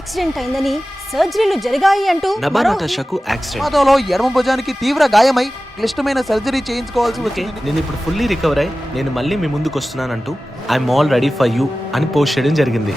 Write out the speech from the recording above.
Accident అయిందని సర్జరీలు జరిగాయి అంటూ నభా నటాషాకు యాక్సిడెంట్, ప్రమాదంలో ఎడమ భుజానికి తీవ్ర గాయమై క్లిష్టమైన సర్జరీ చేయించుకోవాల్సి వచ్చింది. నేను ఇప్పుడు ఫుల్లీ రికవర్ అయ్యి నేను మళ్ళీ మీ ముందుకు వస్తున్నానంటూ I'm all ready for you అని పోస్ట్ చేయడం జరిగింది.